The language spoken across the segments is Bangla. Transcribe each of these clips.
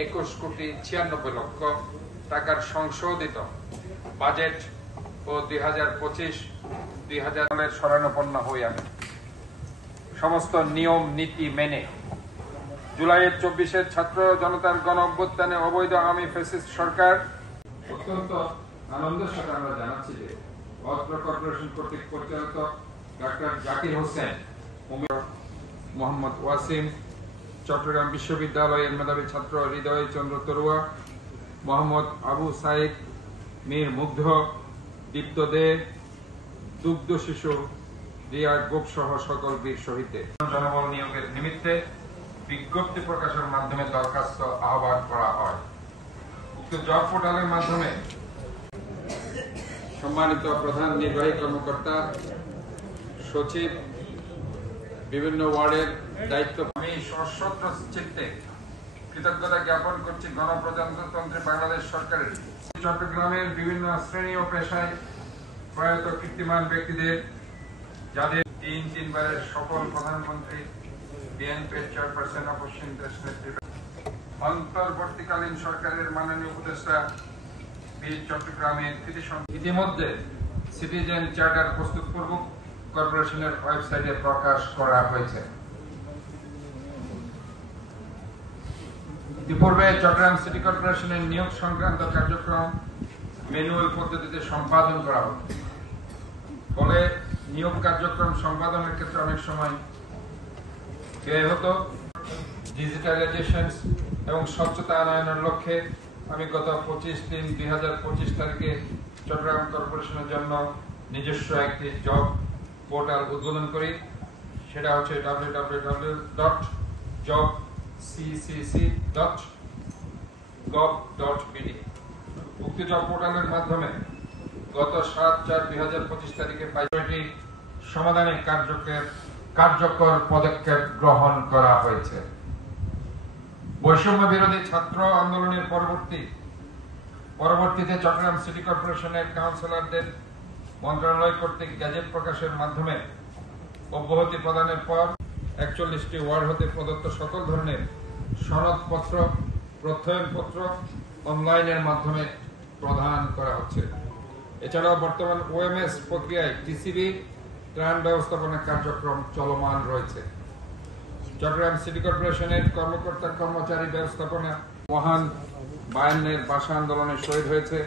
21,96,00,000 টাকার সংশোধিত বাজেট ও 2025-2000 শরণাপন্ন হই আমি। সমস্ত নিয়ম নীতি মেনে জুলাইয়ের 24 ছাত্র জনতার গণ অভ্যুত্থানে অবৈধ আওয়ামী ফ্যাসিস্ট সরকার অত্যন্ত আনন্দের সাথে আমরা জানাচ্ছি যে অত্র কর্পোরেশন কর্তৃক পরিচালিত ডাক্তার জাকির হোসেন, মোহাম্মদ ওয়াসিম, চট্টগ্রাম বিশ্ববিদ্যালয়ের মেধাবী ছাত্র হৃদয় চন্দ্র তরুয়া, মোহাম্মদ আবু সাইদ, মীর মুগ্ধ, দীপ্ত দে, দুগ্ধ শিশু রিয়া গোপ সহ সকল বীর শহীদদের জনবল নিয়োগের নিমিত্তে বিজ্ঞপ্তি প্রকাশের মাধ্যমে দরখাস্ত আহ্বান করা হয়। উক্ত জব পোর্টালের মাধ্যমে সম্মানিত প্রধান নির্বাহী কর্মকর্তা, সচিব, বিভিন্ন ওয়ার্ডের দায়িত্ব আমি সশ্রদ্ধ চিত্তে কৃতজ্ঞতা জ্ঞাপন করছি গণপ্রজাতন্ত্রী বাংলাদেশ সরকারের চট্টগ্রামের বিভিন্ন শ্রেণী ও পেশায় প্রয়াত কীর্তিমান ব্যক্তিদের, যাদের 3 বারের সফল প্রধানমন্ত্রী, বিএনপির চেয়ারপারসন অপসীম দেশ নেত্রী, অন্তর্বর্তীকালীন সরকারের মাননীয় উপদেষ্টা বীর চট্টগ্রামের ইতিমধ্যে সিটিজেন চার্টার প্রস্তুতপূর্বক কর্পোরেশনের ওয়েবসাইটে প্রকাশ করা হয়েছে। ইতিপূর্বে চট্টগ্রাম সিটি কর্পোরেশনের নিয়োগ সংক্রান্ত কার্যক্রম ম্যানুয়াল পদ্ধতিতে সম্পাদন করা হতো। ফলে নিয়োগ কার্যক্রম সম্পাদনের ক্ষেত্রে অনেক সময় ব্যয় হতো। ডিজিটালাইজেশন এবং স্বচ্ছতা আনয়নের লক্ষ্যে আমি গত 25/3/2025 তারিখে চট্টগ্রাম কর্পোরেশনের জন্য নিজস্ব একটি জব পোর্টাল উদ্বোধন করি। সেটা হচ্ছে www.jobccc.gov.bd। উক্ত জব পোর্টালের মাধ্যমে গত 7/4/2025 তারিখে প্রায়োরিটি সমাধানে কার্যকর পদক্ষেপ গ্রহণ করা হয়েছে। বৈষম্য বিরোধী ছাত্র আন্দোলনের পরবর্তীতে চট্টগ্রাম সিটি কর্পোরেশনের কাউন্সিলরদের মন্ত্রণালয় কর্তৃক গ্যাজেট প্রকাশের মাধ্যমে অব্যাহতি প্রদানের পর 41টি ওয়ার্ড হতে প্রদত্ত সকল ধরনের সনদপত্র, প্রত্যয়নপত্র অনলাইনের মাধ্যমে প্রদান করা হচ্ছে। এছাড়াও বর্তমান ওএমএস প্রক্রিয়ায় টিসিবি ত্রাণ ব্যবস্থাপনা কার্যক্রম চলমান রয়েছে। চট্টগ্রাম সিটি কর্পোরেশনের কর্মকর্তা কর্মচারী ব্যবস্থাপনা মহান 52 ভাষা আন্দোলনে শহীদ হয়েছে।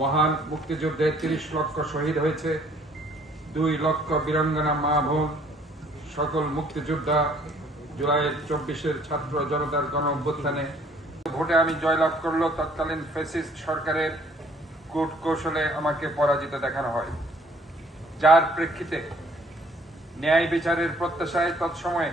মহান মুক্তিযুদ্ধে 30 লক্ষ শহীদ হয়েছে। 2 লক্ষ বীরাঙ্গনা মা বোন, সকল মুক্তিযোদ্ধা জুলাইয়ের 24 ছাত্র জনতার গণ অভ্যুত্থানে ভোটে আমি জয়লাভ করলেও তৎকালীন ফ্যাসিস্ট সরকারের কূট কৌশলে আমাকে পরাজিত দেখানো হয়, যার প্রেক্ষিতে ন্যায় বিচারের প্রত্যাশায় তৎসময়ে